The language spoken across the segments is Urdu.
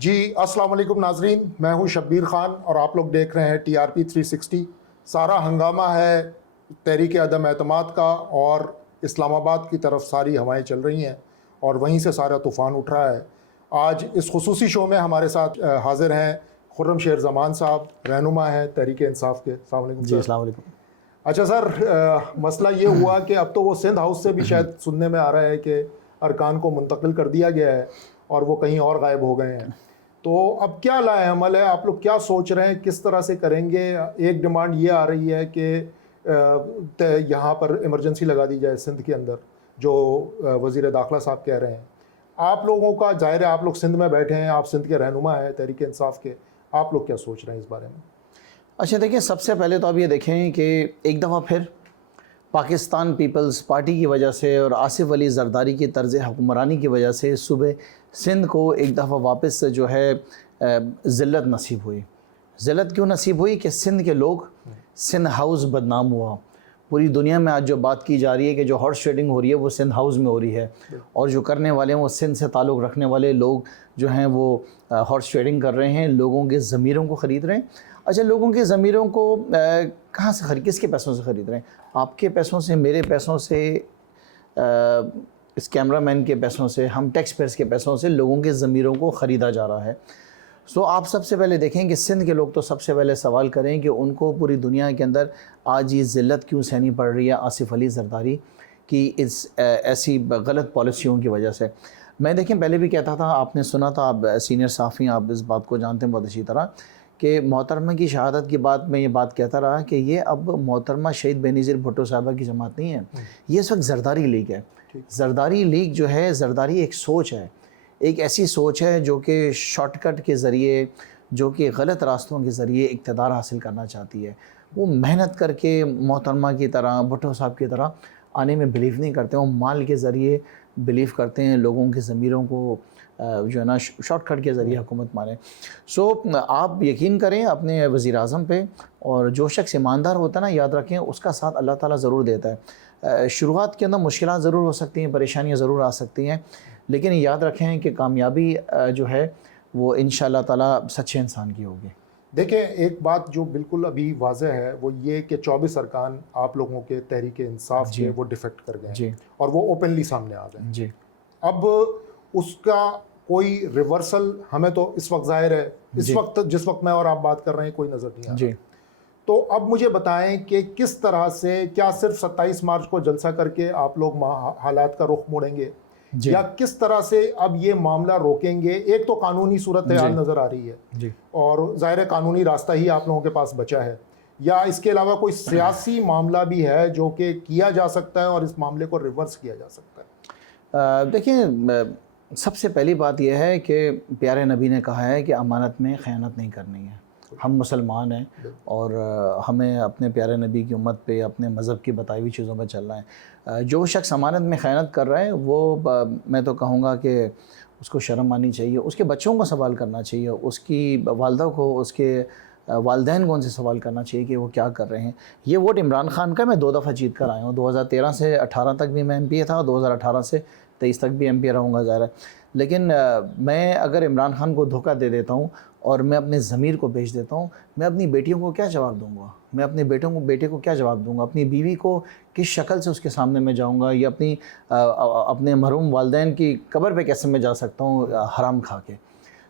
جی السلام علیکم ناظرین، میں ہوں شبیر خان اور آپ لوگ دیکھ رہے ہیں TRP 360۔ سارا ہنگامہ ہے تحریک عدم اعتماد کا اور اسلام آباد کی طرف ساری ہوائیں چل رہی ہیں اور وہیں سے سارا طوفان اٹھ رہا ہے۔ آج اس خصوصی شو میں ہمارے ساتھ حاضر ہیں خرم شیر زمان صاحب، رہنما ہیں تحریک انصاف کے۔ السلام علیکم جی سر۔ السلام علیکم۔ اچھا سر، مسئلہ یہ ہوا کہ اب تو وہ سندھ ہاؤس سے بھی شاید سننے میں آ رہا ہے کہ ارکان کو منتقل کر دیا گیا ہے اور وہ کہیں اور غائب ہو گئے ہیں، تو اب کیا لائے عمل ہے؟ آپ لوگ کیا سوچ رہے ہیں، کس طرح سے کریں گے؟ ایک ڈیمانڈ یہ آ رہی ہے کہ یہاں پر ایمرجنسی لگا دی جائے سندھ کے اندر، جو وزیر داخلہ صاحب کہہ رہے ہیں۔ آپ لوگوں کا ظاہر ہے، آپ لوگ سندھ میں بیٹھے ہیں، آپ سندھ کے رہنما ہیں تحریک انصاف کے، آپ لوگ کیا سوچ رہے ہیں اس بارے میں؟ اچھا دیکھیں، سب سے پہلے تو آپ یہ دیکھیں کہ ایک دفعہ پھر پاکستان پیپلز پارٹی کی وجہ سے اور آصف علی زرداری کی طرز حکمرانی کی وجہ سے صوبے سندھ کو ایک دفعہ واپس سے جو ہے ذلت نصیب ہوئی۔ ذلت کیوں نصیب ہوئی؟ کہ سندھ کے لوگ، سندھ ہاؤس بدنام ہوا۔ پوری دنیا میں آج جو بات کی جا رہی ہے کہ جو ہارس ٹریڈنگ ہو رہی ہے وہ سندھ ہاؤس میں ہو رہی ہے، اور جو کرنے والے ہیں وہ سندھ سے تعلق رکھنے والے لوگ جو ہیں وہ ہارس ٹریڈنگ کر رہے ہیں، لوگوں کے ضمیروں کو خرید رہے ہیں۔ اچھا، لوگوں کے ضمیروں کو کہاں سے کس کے پیسوں سے خرید رہے ہیں؟ آپ کے پیسوں سے، میرے پیسوں سے، اس کیمرہ مین کے پیسوں سے، ہم ٹیکس پیئرس کے پیسوں سے لوگوں کے ضمیروں کو خریدا جا رہا ہے۔ سو آپ سب سے پہلے دیکھیں کہ سندھ کے لوگ تو سب سے پہلے سوال کریں کہ ان کو پوری دنیا کے اندر آج یہ ذلت کیوں سہنی پڑ رہی ہے آصف علی زرداری کی اس ایسی غلط پالیسیوں کی وجہ سے۔ میں دیکھیں پہلے بھی کہتا تھا، آپ نے سنا تھا، آپ سینئر صحافی ہیں، آپ اس بات کو جانتے ہیں بہت اچھی طرح، کہ محترمہ کی شہادت کی بات میں یہ بات کہتا رہا کہ یہ اب محترمہ شہید بینظیر بھٹو صاحبہ کی جماعت نہیں ہے، یہ اس وقت زرداری لیگ ہے۔ زرداری لیگ جو ہے، زرداری ایک سوچ ہے، ایک ایسی سوچ ہے جو کہ شارٹ کٹ کے ذریعے، جو کہ غلط راستوں کے ذریعے اقتدار حاصل کرنا چاہتی ہے۔ وہ محنت کر کے محترمہ کی طرح، بھٹو صاحب کی طرح آنے میں بلیو نہیں کرتے، وہ مال کے ذریعے بلیو کرتے ہیں، لوگوں کے ضمیروں کو جو ہے نا شارٹ کٹ کے ذریعے حکومت مارے۔ سو آپ یقین کریں اپنے وزیر اعظم پہ، اور جو شخص ایماندار ہوتا ہے نا، یاد رکھیں اس کا ساتھ اللہ تعالیٰ ضرور دیتا ہے۔ شروعات کے اندر مشکلات ضرور ہو سکتی ہیں، پریشانیاں ضرور آ سکتی ہیں، لیکن یاد رکھیں کہ کامیابی جو ہے وہ انشاءاللہ تعالیٰ سچے انسان کی ہوگی۔ دیکھیں، ایک بات جو بالکل ابھی واضح ہے وہ یہ کہ 24 ارکان آپ لوگوں کے تحریک انصاف کے وہ ڈیفیکٹ کر گئے ہیں اور وہ اوپنلی سامنے آ گئے ہیں۔ اب اس کا کوئی ریورسل ہمیں تو اس وقت ظاہر ہے، اس وقت جس وقت میں اور آپ بات کر رہے ہیں، کوئی نظر نہیں آ رہا۔ تو اب مجھے بتائیں کہ کس طرح سے، کیا صرف 27 مارچ کو جلسہ کر کے آپ لوگ حالات کا رخ موڑیں گے، یا کس طرح سے اب یہ معاملہ روکیں گے؟ ایک تو قانونی صورتحال نظر آ رہی ہے اور ظاہر قانونی راستہ ہی آپ لوگوں کے پاس بچا ہے، یا اس کے علاوہ کوئی سیاسی معاملہ بھی ہے جو کہ کیا جا سکتا ہے اور اس معاملے کو ریورس کیا جا سکتا ہے؟ دیکھیں، سب سے پہلی بات یہ ہے کہ پیارے نبی نے کہا ہے کہ امانت میں خیانت نہیں کرنی ہے۔ ہم مسلمان ہیں اور ہمیں اپنے پیارے نبی کی امت پہ، اپنے مذہب کی بتائی ہوئی چیزوں پہ چلنا ہے۔ جو شخص امانت میں خیانت کر رہا ہے وہ میں تو کہوں گا کہ اس کو شرم آنی چاہیے، اس کے بچوں کو سوال کرنا چاہیے، اس کی والدہ کو، اس کے والدین کو ان سے سوال کرنا چاہیے کہ وہ کیا کر رہے ہیں۔ یہ ووٹ عمران خان کا میں 2 دفعہ جیت کر آیا ہوں، 2013 سے 18 تک بھی میں ایم پی اے تھا، اور 2018 سے 23 تک بھی ایم پی اے رہوں گا ظاہر ہے۔ لیکن میں اگر عمران خان کو دھوکہ دے دیتا ہوں اور میں اپنے ضمیر کو بیچ دیتا ہوں، میں اپنی بیٹیوں کو کیا جواب دوں گا؟ میں اپنے بیٹے کو کیا جواب دوں گا؟ اپنی بیوی کو کس شکل سے اس کے سامنے میں جاؤں گا، یا اپنے مرحوم والدین کی قبر پہ کیسے میں جا سکتا ہوں حرام کھا کے؟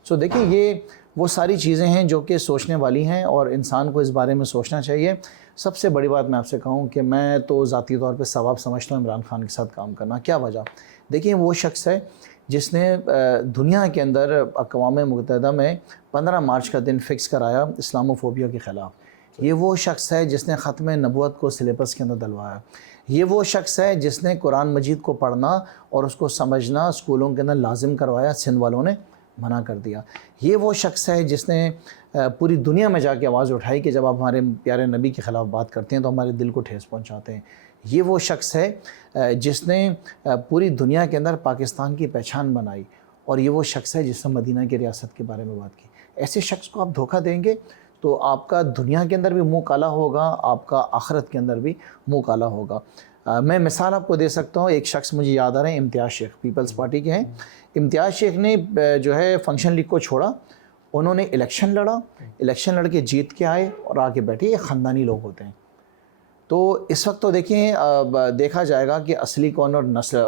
سو دیکھیں، یہ وہ ساری چیزیں ہیں جو کہ سوچنے والی ہیں اور انسان کو اس بارے میں سوچنا چاہیے۔ سب سے بڑی بات میں آپ سے کہوں کہ میں تو ذاتی طور پہ ثواب سمجھتا ہوں عمران خان کے ساتھ کام کرنا۔ کیا وجہ؟ دیکھیں، وہ شخص ہے جس نے دنیا کے اندر اقوام متحدہ میں 15 مارچ کا دن فکس کرایا اسلامو فوبیا کے خلاف۔ یہ وہ شخص ہے جس نے ختم نبوت کو سلیبس کے اندر ڈلوایا۔ یہ وہ شخص ہے جس نے قرآن مجید کو پڑھنا اور اس کو سمجھنا اسکولوں کے اندر لازم کروایا، سندھ والوں نے منع کر دیا۔ یہ وہ شخص ہے جس نے پوری دنیا میں جا کے آواز اٹھائی کہ جب آپ ہمارے پیارے نبی کے خلاف بات کرتے ہیں تو ہمارے دل کو ٹھیس پہنچاتے ہیں۔ یہ وہ شخص ہے جس نے پوری دنیا کے اندر پاکستان کی پہچان بنائی، اور یہ وہ شخص ہے جس نے مدینہ کی ریاست کے بارے میں بات کی۔ ایسے شخص کو آپ دھوکہ دیں گے تو آپ کا دنیا کے اندر بھی منہ کالا ہوگا، آپ کا آخرت کے اندر بھی منہ کالا ہوگا۔ میں مثال آپ کو دے سکتا ہوں. ایک شخص مجھے یاد آ رہے ہیں, امتیاز شیخ, پیپلز پارٹی کے ہیں. امتیاز شیخ نے جو ہے فنکشن لیگ کو چھوڑا, انہوں نے الیکشن لڑا, الیکشن لڑ کے جیت کے آئے اور آ کے بیٹھے. یہ خاندانی لوگ ہوتے ہیں. تو اس وقت تو دیکھیں دیکھا جائے گا کہ اصلی کون اور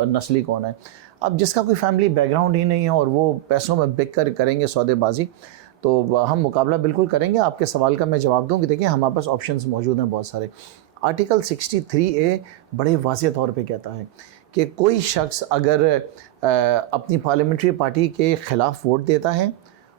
نسلی کون ہے. اب جس کا کوئی فیملی بیک گراؤنڈ ہی نہیں ہے اور وہ پیسوں میں بک کر کریں گے سودے بازی, تو ہم مقابلہ بالکل کریں گے. آپ کے سوال کا میں جواب دوں کہ دیکھیں ہمارے پاس آپشنز موجود ہیں بہت سارے. آرٹیکل 63A بڑے واضح طور پہ کہتا ہے کہ کوئی شخص اگر اپنی پارلیمنٹری پارٹی کے خلاف ووٹ دیتا ہے,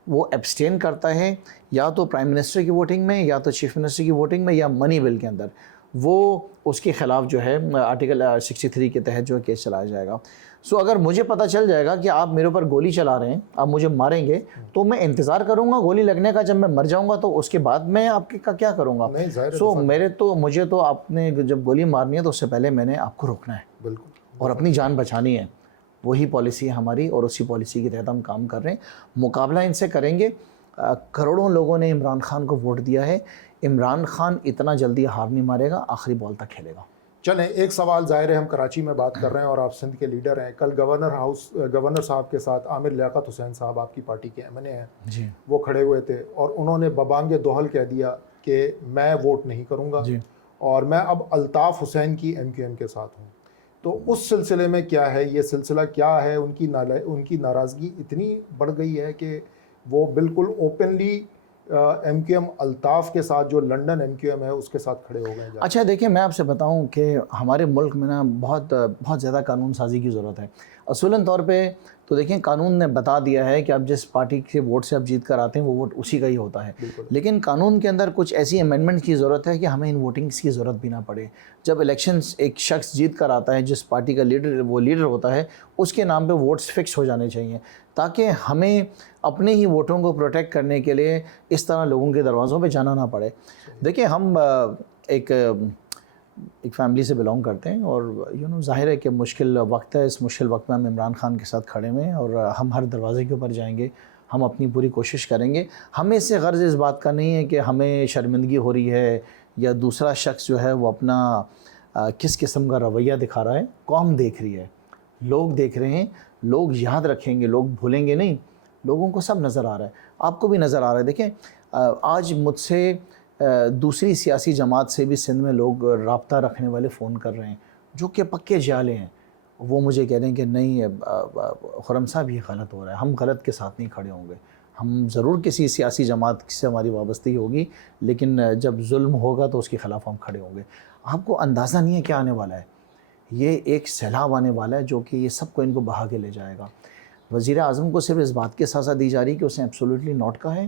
وہ ایبسٹین کرتا ہے یا تو پرائم منسٹر کی ووٹنگ میں یا تو چیف منسٹر کی ووٹنگ میں یا منی بل کے اندر, وہ اس کے خلاف جو ہے آرٹیکل 63 کے تحت جو کیس چلایا جائے گا. سو اگر مجھے پتہ چل جائے گا کہ آپ میرے اوپر گولی چلا رہے ہیں, آپ مجھے ماریں گے, تو میں انتظار کروں گا گولی لگنے کا. جب میں مر جاؤں گا تو اس کے بعد میں آپ کا کیا کروں گا. سو مجھے تو آپ نے جب گولی مارنی ہے تو اس سے پہلے میں نے آپ کو روکنا ہے, بالکل, اور اپنی جان بچانی ہے. وہی پالیسی ہے ہماری اور اسی پالیسی کے تحت ہم کام کر رہے ہیں. مقابلہ ان سے کریں گے. کروڑوں لوگوں نے عمران خان کو ووٹ دیا ہے. عمران خان اتنا جلدی ہار نہیں مارے گا, آخری بال تک کھیلے گا. چلیں ایک سوال, ظاہر ہے ہم کراچی میں بات کر رہے ہیں اور آپ سندھ کے لیڈر ہیں. کل گورنر صاحب کے ساتھ عامر لیاقت حسین صاحب آپ کی پارٹی کے MNA ہیں, جی, وہ کھڑے ہوئے تھے اور انہوں نے ببانگ دوحل کہہ دیا کہ میں ووٹ نہیں کروں گا اور میں اب الطاف حسین کی MQM کے ساتھ ہوں. تو اس سلسلے میں کیا ہے, یہ سلسلہ کیا ہے؟ ان کی ناراضگی اتنی بڑھ گئی ہے کہ وہ بالکل اوپنلی MQM الطاف کے ساتھ, جو لنڈن MQM ہے, اس کے ساتھ کھڑے ہو گئے. اچھا دیکھیں, میں آپ سے بتاؤں کہ ہمارے ملک میں نا بہت زیادہ قانون سازی کی ضرورت ہے. اصولاً طور پہ تو دیکھیں قانون نے بتا دیا ہے کہ اب جس پارٹی کے ووٹ سے اب جیت کر آتے ہیں وہ ووٹ اسی کا ہی ہوتا ہے. لیکن قانون کے اندر کچھ ایسی امینڈمنٹ کی ضرورت ہے کہ ہمیں ان ووٹنگس کی ضرورت بھی نہ پڑے. جب الیکشنز ایک شخص جیت کر آتا ہے, جس پارٹی کا لیڈر ہوتا ہے, اس کے نام پہ ووٹس فکس ہو جانے چاہیے, تاکہ ہمیں اپنے ہی ووٹوں کو پروٹیکٹ کرنے کے لیے اس طرح لوگوں کے دروازوں پہ جانا نہ پڑے. دیکھیں ہم ایک فیملی سے بلانگ کرتے ہیں اور ظاہر ہے کہ مشکل وقت ہے. اس مشکل وقت میں ہم عمران خان کے ساتھ کھڑے ہوئے ہیں اور ہم ہر دروازے کے اوپر جائیں گے, ہم اپنی پوری کوشش کریں گے. ہمیں اس سے غرض اس بات کا نہیں ہے کہ ہمیں شرمندگی ہو رہی ہے یا دوسرا شخص جو ہے وہ اپنا کس قسم کا رویہ دکھا رہا ہے. قوم دیکھ رہی ہے, لوگ دیکھ رہے ہیں, لوگ یاد رکھیں گے, لوگ بھولیں گے نہیں. لوگوں کو سب نظر آ رہا ہے, آپ کو بھی نظر آ رہا ہے. دیکھیں آج مجھ سے دوسری سیاسی جماعت سے بھی سندھ میں لوگ رابطہ رکھنے والے فون کر رہے ہیں جو کہ پکے جالے ہیں. وہ مجھے کہہ رہے ہیں کہ نہیں خرم صاحب یہ غلط ہو رہا ہے, ہم غلط کے ساتھ نہیں کھڑے ہوں گے. ہم ضرور کسی سیاسی جماعت سے ہماری وابستگی ہوگی, لیکن جب ظلم ہوگا تو اس کے خلاف ہم کھڑے ہوں گے. آپ کو اندازہ نہیں ہے کیا آنے والا ہے. یہ ایک سیلاب آنے والا ہے جو کہ یہ سب کو ان کو بہا کے لے جائے گا. وزیر اعظم کو صرف اس بات کی سزا دی جا رہی کہ اس نے ایبسولوٹلی نوٹ کہا ہے.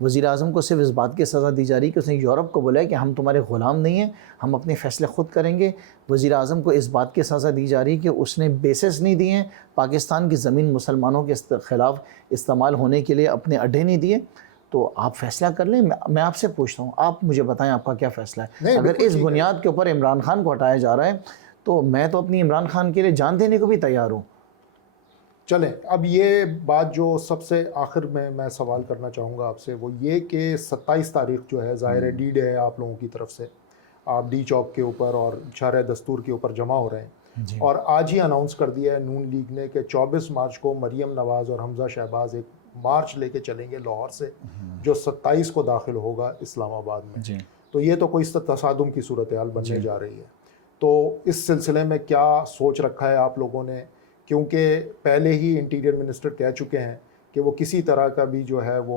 وزیر اعظم کو صرف اس بات کی سزا دی جا رہی کہ اس نے یورپ کو بولا ہے کہ ہم تمہارے غلام نہیں ہیں, ہم اپنے فیصلے خود کریں گے. وزیر اعظم کو اس بات کی سزا دی جا رہی کہ اس نے بیسس نہیں دیے ہیں, پاکستان کی زمین مسلمانوں کے خلاف استعمال ہونے کے لیے اپنے اڈے نہیں دیے. تو آپ فیصلہ کر لیں. میں آپ سے پوچھتا ہوں, آپ مجھے بتائیں آپ کا کیا فیصلہ ہے؟ اگر اس بنیاد کے اوپر عمران خان کو ہٹایا جا رہا ہے تو میں تو اپنی عمران خان کے لیے جان دینے کو بھی تیار ہوں. چلیں اب یہ بات جو سب سے آخر میں سوال کرنا چاہوں گا آپ سے, وہ یہ کہ 27 تاریخ جو ہے ظاہر ہے ڈی ڈے ہے آپ لوگوں کی طرف سے, آپ ڈی چوک کے اوپر اور شارع دستور کے اوپر جمع ہو رہے ہیں. اور آج ہی اناؤنس کر دیا ہے نون لیگ نے کہ 24 مارچ کو مریم نواز اور حمزہ شہباز ایک مارچ لے کے چلیں گے لاہور سے, جو 27 کو داخل ہوگا اسلام آباد میں. تو یہ تو کوئی تصادم کی صورتحال بننے جا رہی ہے. تو اس سلسلے میں کیا سوچ رکھا ہے آپ لوگوں نے؟ کیونکہ پہلے ہی انٹیریئر منسٹر کہہ چکے ہیں کہ وہ کسی طرح کا بھی جو ہے وہ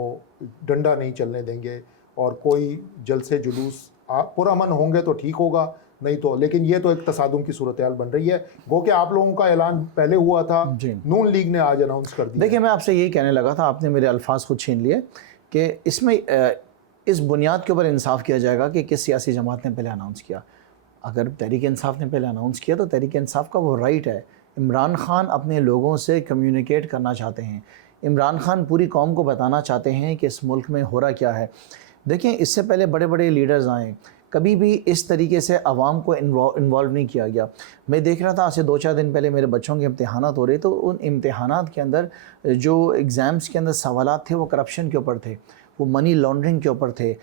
ڈنڈا نہیں چلنے دیں گے, اور کوئی جلسے جلوس پرامن ہوں گے تو ٹھیک ہوگا, نہیں تو. لیکن یہ تو ایک تصادم کی صورتحال بن رہی ہے. گو کہ آپ لوگوں کا اعلان پہلے ہوا تھا, نون لیگ نے آج اناؤنس کر دیا. دیکھیں میں آپ سے یہی کہنے لگا تھا, آپ نے میرے الفاظ خود چھین لیے کہ اس میں اس بنیاد کے اوپر انصاف کیا جائے گا کہ کس سیاسی جماعت نے پہلے اناؤنس کیا. اگر تحریک انصاف نے پہلے اناؤنس کیا تو تحریک انصاف کا وہ رائٹ ہے. عمران خان اپنے لوگوں سے کمیونیکیٹ کرنا چاہتے ہیں. عمران خان پوری قوم کو بتانا چاہتے ہیں کہ اس ملک میں ہو رہا کیا ہے. دیکھیں اس سے پہلے بڑے بڑے لیڈرز آئیں, کبھی بھی اس طریقے سے عوام کو انوالو نہیں کیا گیا. میں دیکھ رہا تھا آج سے 2-4 دن پہلے میرے بچوں کے امتحانات ہو رہے, تو ان امتحانات کے اندر جو ایگزامس کے اندر سوالات تھے وہ کرپشن کے اوپر تھے, وہ منی لانڈرنگ کے اوپر تھے,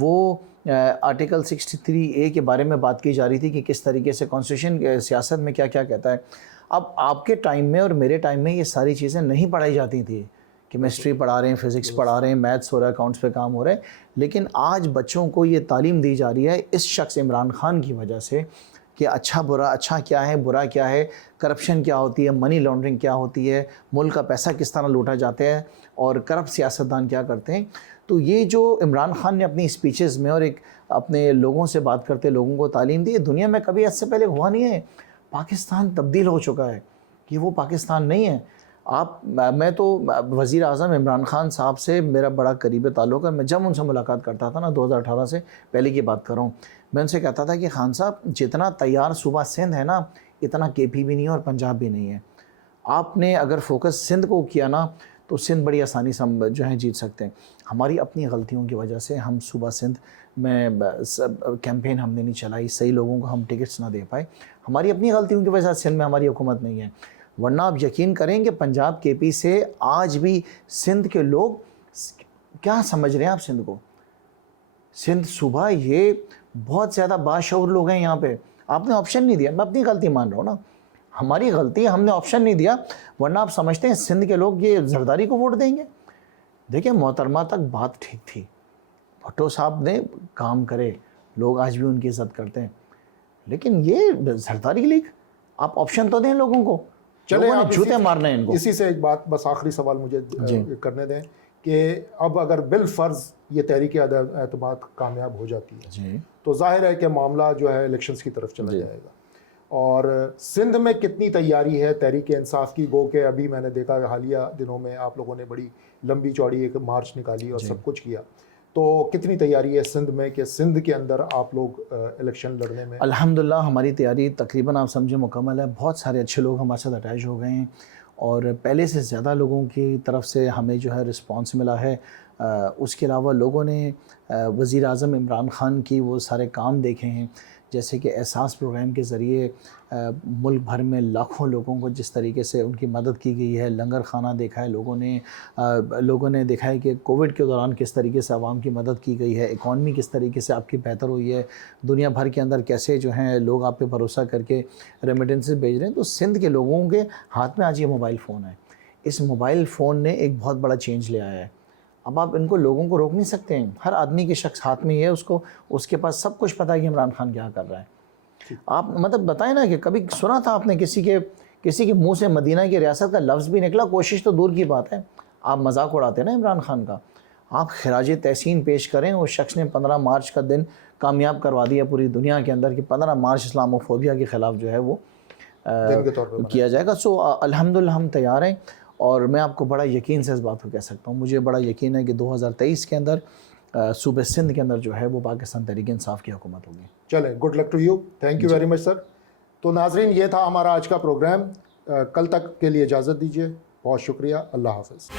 وہ آرٹیکل 63A کے بارے میں بات کی جا رہی تھی کہ کس طریقے سے کانسٹیٹیوشن سیاست میں کیا کیا کہتا ہے. اب آپ کے ٹائم میں اور میرے ٹائم میں یہ ساری چیزیں نہیں پڑھائی جاتی تھیں. کیمسٹری پڑھا رہے ہیں, فزکس پڑھا رہے ہیں, میتھس ہو رہا ہے, اکاؤنٹس پہ کام ہو رہا ہے, لیکن آج بچوں کو یہ تعلیم دی جا رہی ہے اس شخص عمران خان کی وجہ سے کہ اچھا برا, اچھا کیا ہے, برا کیا ہے, کرپشن کیا ہوتی ہے, منی لانڈرنگ کیا ہوتی ہے, ملک کا پیسہ کس طرح لوٹا جاتا ہے, اور کرپٹ سیاستدان کیا کرتے ہیں. تو یہ جو عمران خان نے اپنی اسپیچز میں اور ایک اپنے لوگوں سے بات کرتے لوگوں کو تعلیم دی, دنیا میں کبھی اس سے پہلے ہوا نہیں ہے. پاکستان تبدیل ہو چکا ہے, یہ وہ پاکستان نہیں ہے. میں تو وزیر اعظم عمران خان صاحب سے میرا بڑا قریب تعلق ہے. میں جب ان سے ملاقات کرتا تھا نا 2018 سے پہلے کی بات کر رہا ہوں, میں ان سے کہتا تھا کہ خان صاحب جتنا تیار صوبہ سندھ ہے نا اتنا کے پی بھی نہیں ہے اور پنجاب بھی نہیں ہے. آپ نے اگر فوکس سندھ کو کیا نا تو سندھ بڑی آسانی سے ہم جو ہے جیت سکتے ہیں. ہماری اپنی غلطیوں کی وجہ سے ہم صوبہ سندھ میں کیمپین ہم نے نہیں چلائی, صحیح لوگوں کو ہم ٹکٹس نہ دے پائے. ہماری اپنی غلطیوں کی وجہ سے سندھ میں ہماری حکومت نہیں ہے. ورنہ آپ یقین کریں کہ پنجاب کے پی سے آج بھی سندھ کے لوگ کیا سمجھ رہے ہیں آپ سندھ کو. سندھ صوبہ یہ بہت زیادہ باشعور لوگ ہیں یہاں پہ. آپ نے آپشن نہیں دیا. میں اپنی غلطی مان رہا ہوں نا, ہماری غلطی ہے, ہم نے آپشن نہیں دیا. ورنہ آپ سمجھتے ہیں سندھ کے لوگ یہ زرداری کو ووٹ دیں گے. دیکھیں محترمہ تک بات ٹھیک تھی, بھٹو صاحب نے کام کرے, لوگ آج بھی ان کی عزت کرتے ہیں, لیکن یہ زرداری لیگ آپ آپشن تو دیں لوگوں کو. چلے آپ جوتے مارنے ہیں ان کو. اسی سے ایک بات بس آخری سوال مجھے کرنے دیں کہ اب اگر بالفرض یہ تحریک اعتماد کامیاب ہو جاتی ہے تو ظاہر ہے کہ معاملہ جو ہے الیکشنز کی طرف چلا جائے گا. اور سندھ میں کتنی تیاری ہے تحریک انصاف کی؟ گو کہ ابھی میں نے دیکھا حالیہ دنوں میں آپ لوگوں نے بڑی لمبی چوڑی ایک مارچ نکالی اور سب کچھ کیا, تو کتنی تیاری ہے سندھ میں کہ سندھ کے اندر آپ لوگ الیکشن لڑنے میں؟ الحمدللہ ہماری تیاری تقریباً آپ سمجھیں مکمل ہے. بہت سارے اچھے لوگ ہمارے ساتھ اٹیچ ہو گئے ہیں اور پہلے سے زیادہ لوگوں کی طرف سے ہمیں جو ہے رسپانس ملا ہے. اس کے علاوہ لوگوں نے وزیر اعظم عمران خان کی وہ سارے کام دیکھے ہیں, جیسے کہ احساس پروگرام کے ذریعے ملک بھر میں لاکھوں لوگوں کو جس طریقے سے ان کی مدد کی گئی ہے. لنگر خانہ دیکھا ہے لوگوں نے دیکھا ہے کہ کووڈ کے دوران کس طریقے سے عوام کی مدد کی گئی ہے. اکانومی کس طریقے سے آپ کی بہتر ہوئی ہے. دنیا بھر کے اندر کیسے جو ہیں لوگ آپ پہ بھروسہ کر کے ریمیٹنسز بھیج رہے ہیں. تو سندھ کے لوگوں کے ہاتھ میں آج یہ موبائل فون ہے. اس موبائل فون نے ایک بہت بڑا چینج لے آیا ہے. اب آپ ان کو لوگوں کو روک نہیں سکتے ہیں. ہر آدمی کے شخص ہاتھ میں یہ ہے, اس کے پاس سب کچھ پتہ ہے کہ عمران خان کیا کر رہا ہے. آپ مطلب بتائیں نا کہ کبھی سنا تھا آپ نے کسی کے منہ سے مدینہ کی ریاست کا لفظ بھی نکلا؟ کوشش تو دور کی بات ہے. آپ مذاق اڑاتے ہیں نا عمران خان کا. آپ خراج تحسین پیش کریں. اس شخص نے 15 مارچ کا دن کامیاب کروا دیا پوری دنیا کے اندر کہ 15 مارچ اسلاموفوبیا کے خلاف جو ہے وہ کیا جائے گا. سو الحمدللہ ہم تیار ہیں اور میں آپ کو بڑا یقین سے اس بات کو کہہ سکتا ہوں, مجھے بڑا یقین ہے کہ 2023 کے اندر صوبہ سندھ کے اندر جو ہے وہ پاکستان تحریک انصاف کی حکومت ہوگی. چلیں, good luck to you. Thank you very much sir. تو ناظرین یہ تھا ہمارا آج کا پروگرام. کل تک کے لیے اجازت دیجیے. بہت شکریہ. اللہ حافظ.